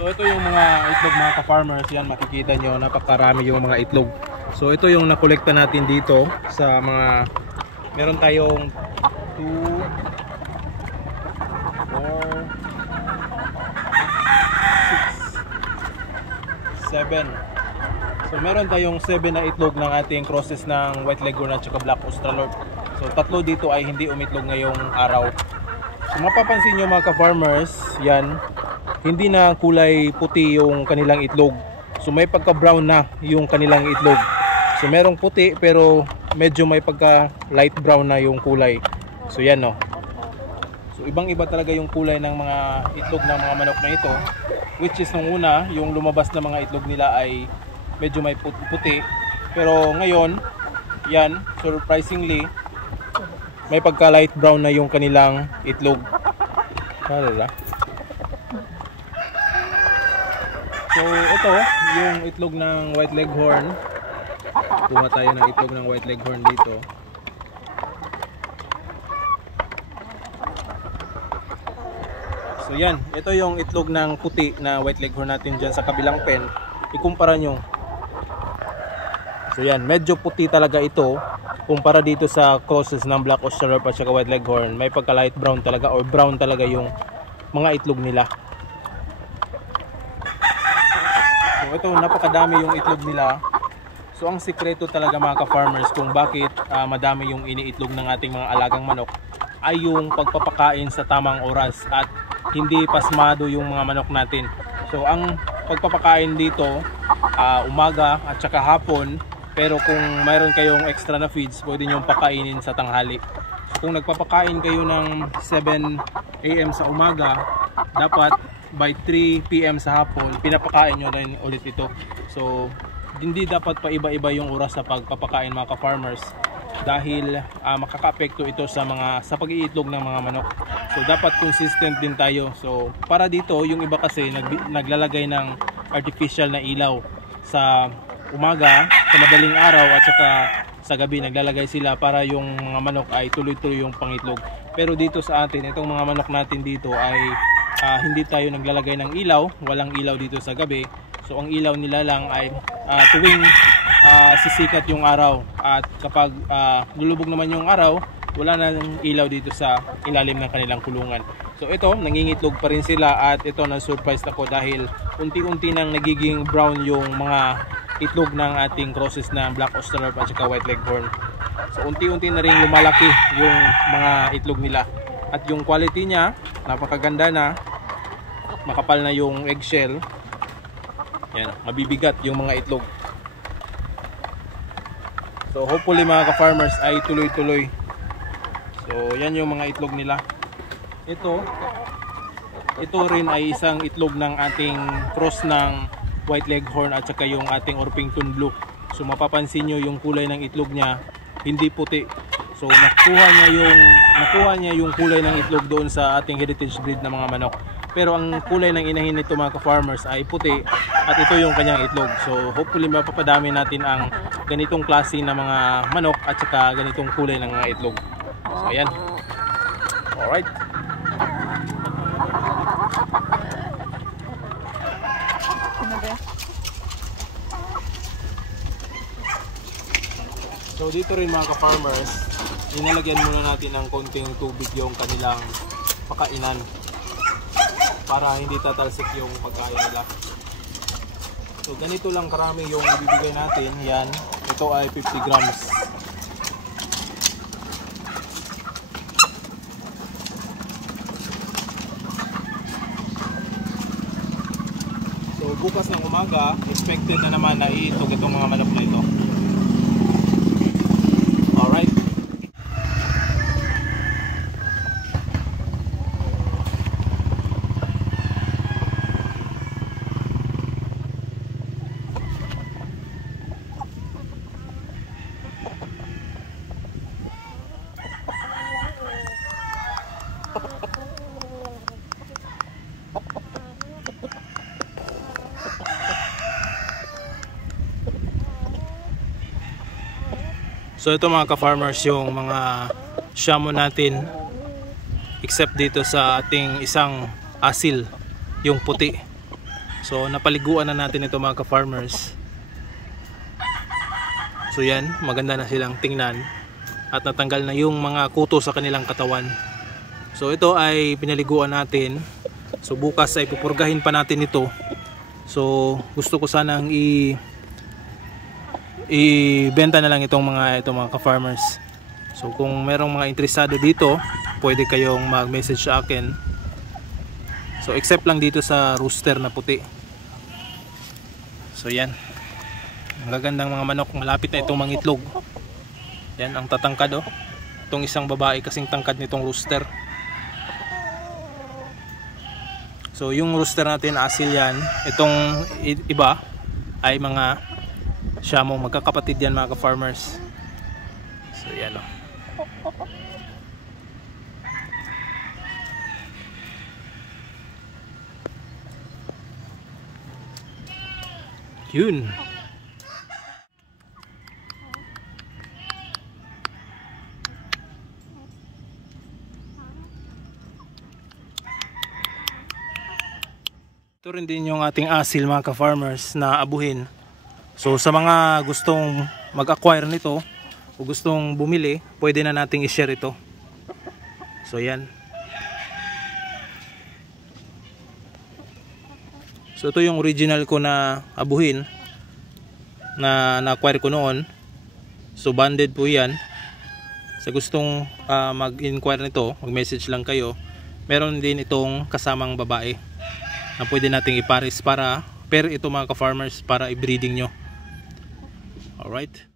So ito yung mga itlog mga ka-farmers, yan makikita nyo, napakarami yung mga itlog. So ito yung nakolekta natin dito sa mga, meron tayong 2, 4, 6, 7. So meron tayong 7 na itlog ng ating crosses ng White Leghorn at saka Black Australorp. So tatlo dito ay hindi umitlog ngayong araw. So mapapansin nyo mga ka-farmers, yan, hindi na kulay puti yung kanilang itlog. So may pagka brown na yung kanilang itlog. So merong puti pero medyo may pagka light brown na yung kulay. So yan no. So ibang iba talaga yung kulay ng mga itlog ng mga manok na ito. Which is nung una, yung lumabas na mga itlog nila ay medyo may puti. Pero ngayon, yan, surprisingly, may pagka light brown na yung kanilang itlog. So ito, yung itlog ng White Leghorn. Kuha tayo ng itlog ng White Leghorn dito. So yan, ito yung itlog ng puti na White Leghorn natin dyan sa kabilang pen. Ikumpara nyo. So yan, medyo puti talaga ito kumpara dito sa crosses ng Black Australorp at saka White Leghorn. May pagka light brown talaga or brown talaga yung mga itlog nila. So ito, napakadami yung itlog nila. So ang sikreto talaga mga ka-farmers kung bakit madami yung iniitlog ng ating mga alagang manok ay yung pagpapakain sa tamang oras at hindi pasmado yung mga manok natin. So ang pagpapakain dito umaga at saka hapon, pero kung mayroon kayong extra na feeds, pwede nyo pakainin sa tanghali. So kung nagpapakain kayo ng 7 AM sa umaga, dapat by 3 PM sa hapon, pinapakain nyo rin ulit ito. So hindi dapat pa iba-iba yung oras sa pagpapakain mga ka-farmers dahil makaka-apekto ito sa pag-iitlog ng mga manok. So dapat consistent din tayo. So para dito, yung iba kasi naglalagay ng artificial na ilaw sa umaga, sa madaling araw at saka sa gabi naglalagay sila para yung mga manok ay tuloy-tuloy yung pangitlog. Pero dito sa atin, itong mga manok natin dito ay hindi tayo naglalagay ng ilaw, walang ilaw dito sa gabi. So ang ilaw nila lang ay tuwing sisikat yung araw at kapag lulubog naman yung araw, wala na ng ilaw dito sa ilalim ng kanilang kulungan. So ito, nangingitlog pa rin sila at ito na-surprise ako dahil unti-unti nang nagiging brown yung mga itlog ng ating crosses na Black Australorp at saka White Leghorn. So unti-unti na rin lumalaki yung mga itlog nila. At yung quality niya, napakaganda na. Makapal na yung eggshell. Yan, mabibigat yung mga itlog. So hopefully mga ka-farmers ay tuloy-tuloy. So yan yung mga itlog nila. Ito rin ay isang itlog ng ating cross ng White Leghorn at saka yung ating Orpington Blue. So mapapansin nyo yung kulay ng itlog niya, hindi puti. So nakuha niya yung kulay ng itlog doon sa ating heritage breed na mga manok. Pero ang kulay ng inahin nito mga ka-farmers ay puti at ito yung kanyang itlog. So hopefully mapapadami natin ang ganitong klase na mga manok at saka ganitong kulay ng mga itlog. So ayan. Alright. So dito rin mga ka-farmers, inalagyan muna natin ng konting tubig yung kanilang pakainan para hindi tatalsik yung pagkain nila. So ganito lang karami yung ibibigay natin. Yan, ito ay 50 grams. So bukas ng umaga, expected na naman na iitog itong mga manok na ito. Alright. So ito mga ka-farmers yung mga shamo natin, except dito sa ating isang asil, yung puti. So napaliguan na natin ito mga ka-farmers. So yan, maganda na silang tingnan at natanggal na yung mga kuto sa kanilang katawan. So ito ay pinaliguan natin. So bukas ay pupurgahin pa natin ito. So gusto ko sanang ibenta na lang itong mga ka-farmers. So kung merong mga interesado dito, pwede kayong mag-message sa akin. So except lang dito sa rooster na puti. So yan. Ang gagandang mga manok, malapit na itong mangitlog. Yan ang tatangkad oh. Itong isang babae kasing tangkad nitong rooster. So yung rooster natin asil yan. Itong iba ay mga Siamo, magkakapatid yan mga ka-farmers. So yan oh. Yun. Ito rin din yung ating asil mga ka-farmers na abuhin. So sa mga gustong mag-acquire nito o gustong bumili, pwede na nating i-share ito. So yan. So ito yung original ko na abuhin na na-acquire ko noon. So banded po yan. Sa gustong mag-inquire nito, mag-message lang kayo. Meron din itong kasamang babae na pwede nating ipares para pair ito mga ka-farmers para i-breeding nyo. Alright.